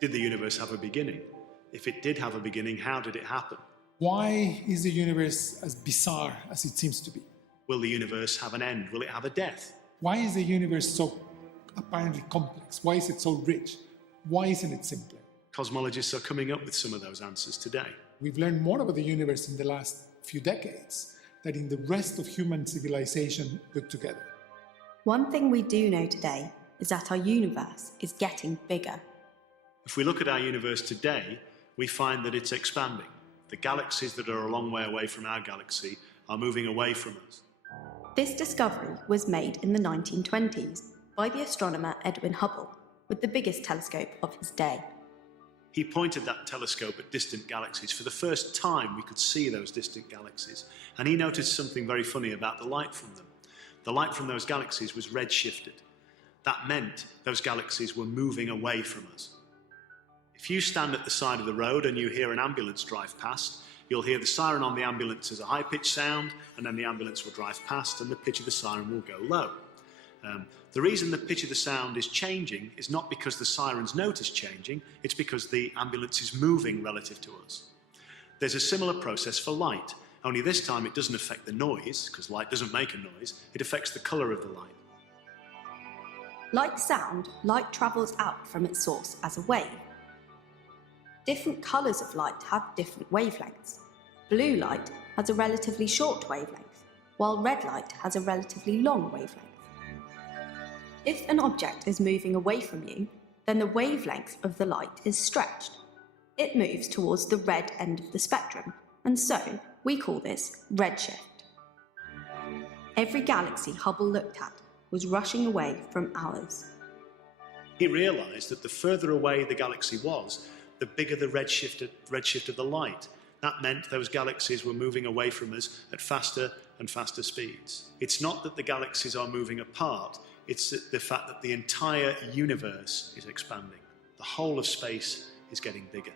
Did the universe have a beginning? If it did have a beginning, how did it happen? Why is the universe as bizarre as it seems to be? Will the universe have an end? Will it have a death? Why is the universe so apparently complex? Why is it so rich? Why isn't it simpler? Cosmologists are coming up with some of those answers today. We've learned more about the universe in the last few decades than in the rest of human civilization put together. One thing we do know today is that our universe is getting bigger. If we look at our universe today, we find that it's expanding. The galaxies that are a long way away from our galaxy are moving away from us. This discovery was made in the 1920s by the astronomer Edwin Hubble with the biggest telescope of his day. He pointed that telescope at distant galaxies. For the first time, we could see those distant galaxies. And he noticed something very funny about the light from them. The light from those galaxies was redshifted. That meant those galaxies were moving away from us. If you stand at the side of the road and you hear an ambulance drive past, you'll hear the siren on the ambulance as a high-pitched sound, and then the ambulance will drive past and the pitch of the siren will go low. The reason the pitch of the sound is changing is not because the siren's note is changing, it's because the ambulance is moving relative to us. There's a similar process for light, only this time it doesn't affect the noise, because light doesn't make a noise, it affects the colour of the light. Like sound, light travels out from its source as a wave. Different colours of light have different wavelengths. Blue light has a relatively short wavelength, while red light has a relatively long wavelength. If an object is moving away from you, then the wavelength of the light is stretched. It moves towards the red end of the spectrum, and so we call this redshift. Every galaxy Hubble looked at was rushing away from ours. He realised that the further away the galaxy was, the bigger the redshift of the light. That meant those galaxies were moving away from us at faster and faster speeds. It's not that the galaxies are moving apart, it's the fact that the entire universe is expanding. The whole of space is getting bigger.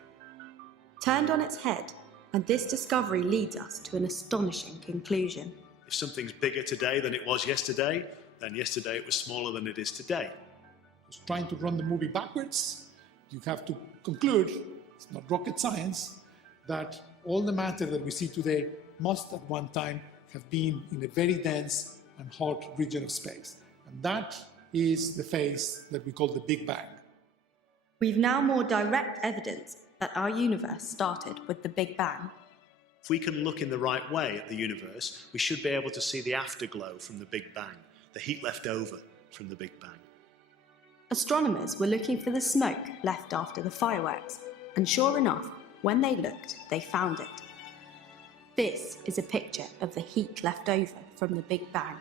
Turned on its head, and this discovery leads us to an astonishing conclusion. If something's bigger today than it was yesterday, then yesterday it was smaller than it is today. Just trying to run the movie backwards, you have to conclude, it's not rocket science, that all the matter that we see today must at one time have been in a very dense and hot region of space. And that is the phase that we call the Big Bang. We've now more direct evidence that our universe started with the Big Bang. If we can look in the right way at the universe, we should be able to see the afterglow from the Big Bang, the heat left over from the Big Bang. Astronomers were looking for the smoke left after the fireworks, and sure enough, when they looked, they found it. This is a picture of the heat left over from the Big Bang.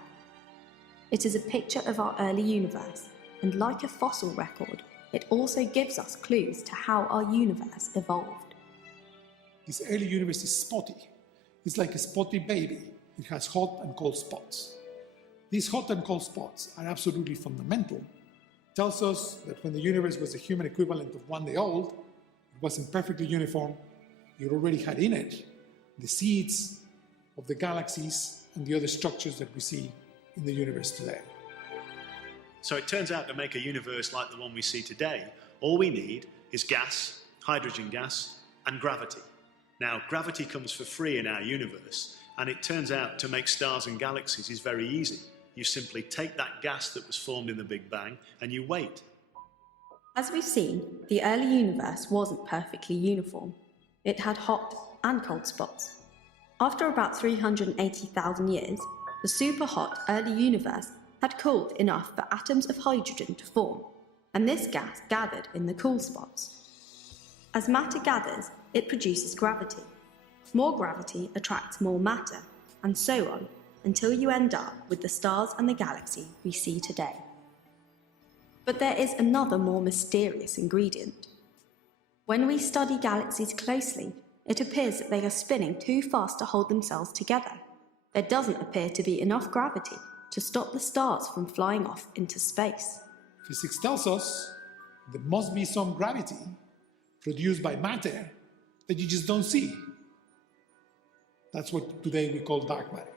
It is a picture of our early universe, and like a fossil record, it also gives us clues to how our universe evolved. This early universe is spotty. It's like a spotty baby. It has hot and cold spots. These hot and cold spots are absolutely fundamental. It tells us that when the universe was the human equivalent of 1 day old, it wasn't perfectly uniform. It already had in it the seeds of the galaxies and the other structures that we see in the universe today. So it turns out to make a universe like the one we see today, all we need is gas, hydrogen gas, and gravity. Now, gravity comes for free in our universe, and it turns out to make stars and galaxies is very easy. You simply take that gas that was formed in the Big Bang and you wait. As we've seen, the early universe wasn't perfectly uniform. It had hot and cold spots. After about 380,000 years, the super-hot early universe had cooled enough for atoms of hydrogen to form, and this gas gathered in the cool spots. As matter gathers, it produces gravity. More gravity attracts more matter, and so on, until you end up with the stars and the galaxy we see today. But there is another more mysterious ingredient. When we study galaxies closely, it appears that they are spinning too fast to hold themselves together. There doesn't appear to be enough gravity to stop the stars from flying off into space. Physics tells us there must be some gravity produced by matter that you just don't see. That's what today we call dark matter.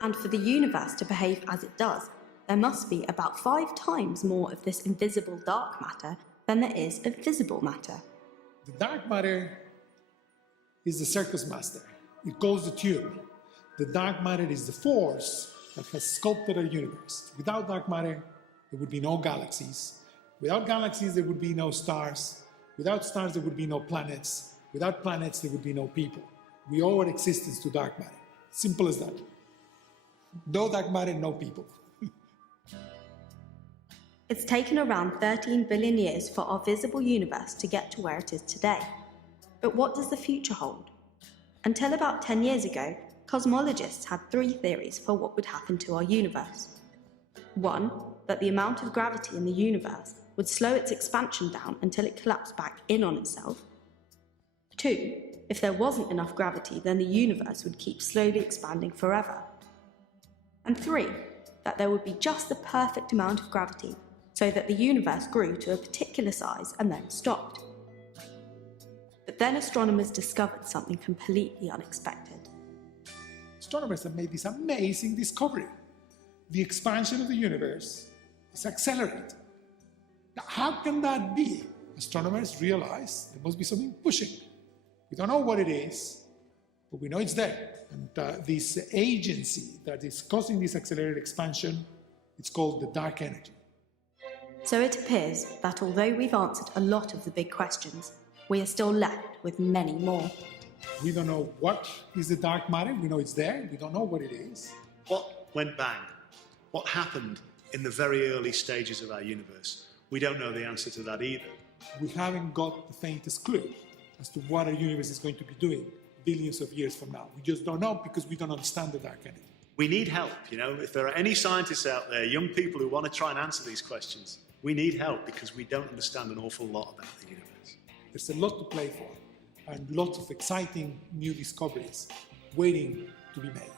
And for the universe to behave as it does, there must be about 5 times more of this invisible dark matter than there is of visible matter. The dark matter is the circus master. It goes the tune. The dark matter is the force that has sculpted our universe. Without dark matter, there would be no galaxies. Without galaxies, there would be no stars. Without stars, there would be no planets. Without planets, there would be no people. We owe our existence to dark matter. Simple as that. No dark matter, no people. It's taken around 13 billion years for our visible universe to get to where it is today. But what does the future hold? Until about 10 years ago, cosmologists had 3 theories for what would happen to our universe. 1, that the amount of gravity in the universe would slow its expansion down until it collapsed back in on itself. 2, if there wasn't enough gravity, then the universe would keep slowly expanding forever. And 3, that there would be just the perfect amount of gravity so that the universe grew to a particular size and then stopped. But then astronomers discovered something completely unexpected. Astronomers have made this amazing discovery. The expansion of the universe is accelerating. Now, how can that be? Astronomers realize there must be something pushing. We don't know what it is, but we know it's there. And this agency that is causing this accelerated expansion, it's called the dark energy. So it appears that although we've answered a lot of the big questions, we are still left with many more. We don't know what is the dark matter. We know it's there. We don't know what it is. What went bang? What happened in the very early stages of our universe? We don't know the answer to that either. We haven't got the faintest clue as to what our universe is going to be doing billions of years from now. We just don't know because we don't understand the dark energy. We need help, If there are any scientists out there, young people who want to try and answer these questions, we need help because we don't understand an awful lot about the universe. There's a lot to play for and lots of exciting new discoveries waiting to be made.